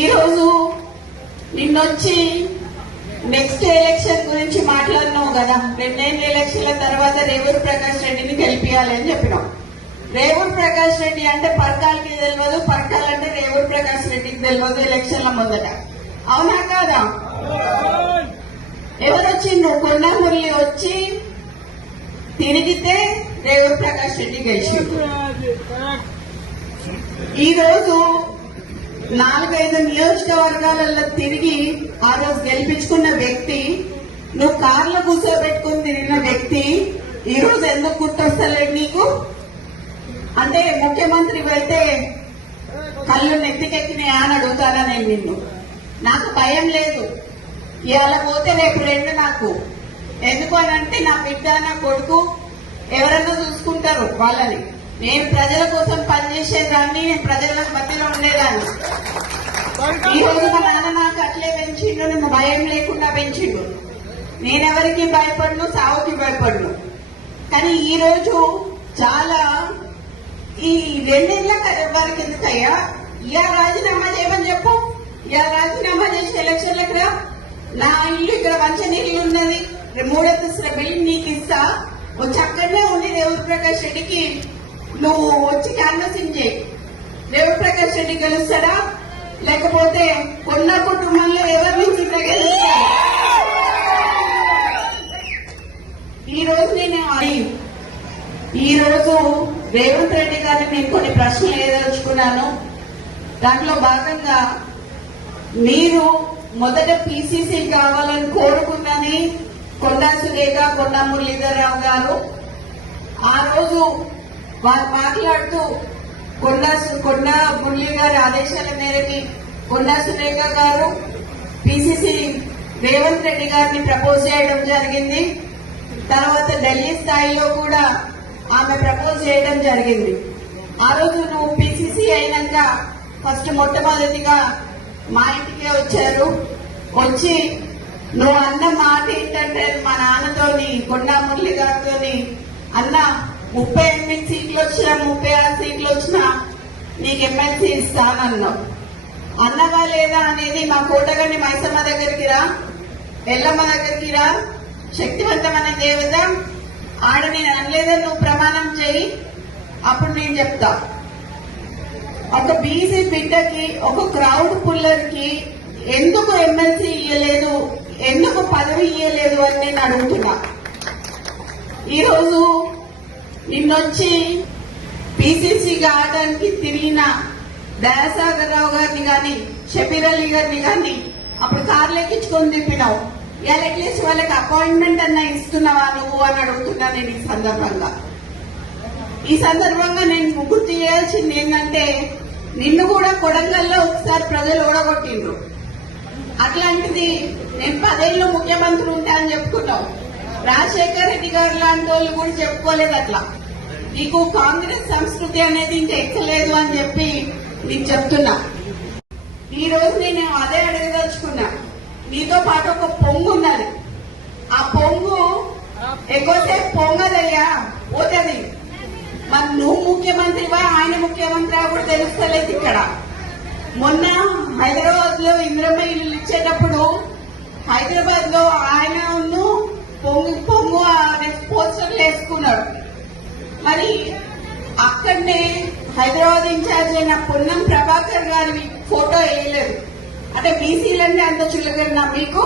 ఈరోజు నిన్నొచ్చి next election గురించి మాట్లాడినావు కదా. 2 ఏళ్ళ ఎలక్షన్ల తర్వాత రేవూరు ప్రకాష్ రెడ్డిని గెలిపియాలి అని చెప్పినావు. రేవూరు ప్రకాష్ రెడ్డి అంటే పర్కాలకి తెలియదు, పర్కాలంటే రేవూరు ప్రకాష్ రెడ్డికి తెలియదు ఎలక్షన్ల ముందట. అవునా కాదా? ఎవరు వచ్చిండ్రు? కొండా మురళి వచ్చి తిరిగితే రేవూరు ప్రకాష్ రెడ్డి గెలిచిండు. ఈ రోజు 4-5 నియోజకవర్గాలలో తిరిగి ఆ రోజు గెలిపించుకున్న వ్యక్తి, నువ్వు కార్లో కూర్చోబెట్టుకుని తిరిగిన వ్యక్తి ఈ రోజు ఎందుకు గుర్తొస్తలేదు నీకు? అంటే ముఖ్యమంత్రి అయితే కళ్ళు నెత్తికెక్కినాయా అని అడుగుతానా నేను నిన్ను? నాకు భయం లేదు. ఇవాళ పోతే రేపు 2 నాకు. ఎందుకు అని అంటే నా బిడ్డ నా కొడుకు ఎవరన్నా చూసుకుంటారు వాళ్ళని. నేను ప్రజల కోసం పనిచేసేదాన్ని, నేను ప్రజల మధ్యలో ఉండేదాన్ని. ఈ రోజు మా నాన్న నాకు అట్లే పెంచిండు, నేను భయం లేకుండా పెంచిండు. నేనెవరికి భయపడను, సావుకి భయపడను. కానీ ఈ రోజు చాలా ఈ 2 ఏళ్ల వరకు ఎందుకయ్యా? ఇవాళ రాజీనామా చేయమని చెప్పు. ఇవాళ రాజీనామా చేసి ఎలక్షన్లకు రా. నా ఇల్లు ఇక్కడ మంచినీళ్ళు ఉన్నది, 3 అంతస్తుల బిల్డింగ్ నీకు ఇస్తా. వచ్చి అక్కడనే ఉండి రేవూరు ప్రకాష్ రెడ్డికి నువ్వు వచ్చి క్యాన్వసింగ్ చేయి. రేవూరు ప్రకాష్ రెడ్డి గెలుస్తాడా లేకపోతే కొన్న కుటుంబంలో ఎవరి నుంచి గెలుస్తాడు? ఈ రోజు రేవంత్ రెడ్డి గారిని నేను కొన్ని ప్రశ్నలు ఏదలుచుకున్నాను. దాంట్లో భాగంగా మీరు మొదట పిసిసి కావాలని కోరుకున్నది కొండా సురేఖ, కొండా మురళీధరరావు గారు. ఆ రోజు వారు మాట్లాడుతూ కొండా మురళీ గారి ఆదేశాల మేరకి కొండా సురేఖ గారు పిసిసి రేవంత్ రెడ్డి గారిని ప్రపోజ్ చేయడం జరిగింది. తర్వాత ఢిల్లీ స్థాయిలో కూడా ఆమె ప్రపోజ్ చేయడం జరిగింది. ఆ రోజు నువ్వు పిసిసి అయినాక ఫస్ట్ మొట్టమొదటిగా మా ఇంటికే వచ్చారు. వచ్చి నువ్వు అన్న మాట ఏంటంటే మా నాన్నతోని కొండా మురళి గారితో అన్న 38 సీట్లు వచ్చినా 36 సీట్లు వచ్చినా నీకు ఎమ్మెల్సీ ఇస్తానన్నావు. అన్నవా లేదా అనేది మా కోటగండి మైసమ్మ దగ్గరికి రా, ఎల్లమ్మ దగ్గరికి రా, శక్తివంతమైన దేవత ఆడ నేను అనలేదని నువ్వు ప్రమాణం చేయి, అప్పుడు నేను చెప్తా. ఒక బీసీ బిడ్డకి, ఒక క్రౌడ్ పుల్లర్ కి ఎందుకు ఎమ్మెల్సీ ఇయ్యలేదు, ఎందుకు పదవి ఇయ్యలేదు అని నేను అడుగుతున్నా. ఈరోజు నిన్నొచ్చి పిసిసిగా ఆడడానికి తిరిగిన దయాసాగర్ రావు గారిని గాని, షబీర్ అలీ గారిని గాని అప్పుడు కార్లు ఎక్కించుకొని తిప్పినావు. ఇవాళ అట్లీస్ట్ వాళ్ళకి అపాయింట్మెంట్ అన్నా ఇస్తున్నావా నువ్వు అని అడుగుతున్నా నేను. ఈ సందర్భంగా నేను గుర్తు చేయాల్సింది ఏంటంటే, నిన్ను కూడా కొడంగల్లో ఒకసారి ప్రజలు ఓడగొట్టిండ్రు. అట్లాంటిది నేను 10 ఏళ్ళు ముఖ్యమంత్రి ఉంటా అని చెప్పుకున్నావు. రాజశేఖర్ రెడ్డి గారు లాంటి వాళ్ళు కూడా చెప్పుకోలేదు అట్లా. నీకు కాంగ్రెస్ సంస్కృతి అనేది ఇంకా ఎక్కలేదు అని చెప్పి నీకు చెప్తున్నా. ఈ రోజు నేను అదే అడగదలుచుకున్నా. నీతో పాటు ఒక పొంగు ఉన్నది. ఆ పొంగు ఎక్కువసేపు పొంగదయ్యా, పోతుంది. మరి నువ్వు ముఖ్యమంత్రివా ఆయన ముఖ్యమంత్రి కూడా తెలుస్తలేదు. ఇక్కడ మొన్న హైదరాబాద్ లో ఇంద్రమ్మ ఇల్లు ఇచ్చేటప్పుడు హైదరాబాద్ లో ఆయన పొంగు పోస్టర్లు వేసుకున్నాడు. మరి అక్కడనే హైదరాబాద్ ఇన్ఛార్జ్ అయిన పొన్నం ప్రభాకర్ గారి ఫోటో వేయలేదు. అంటే బీసీలంటే అంత చులకన్నా మీకు?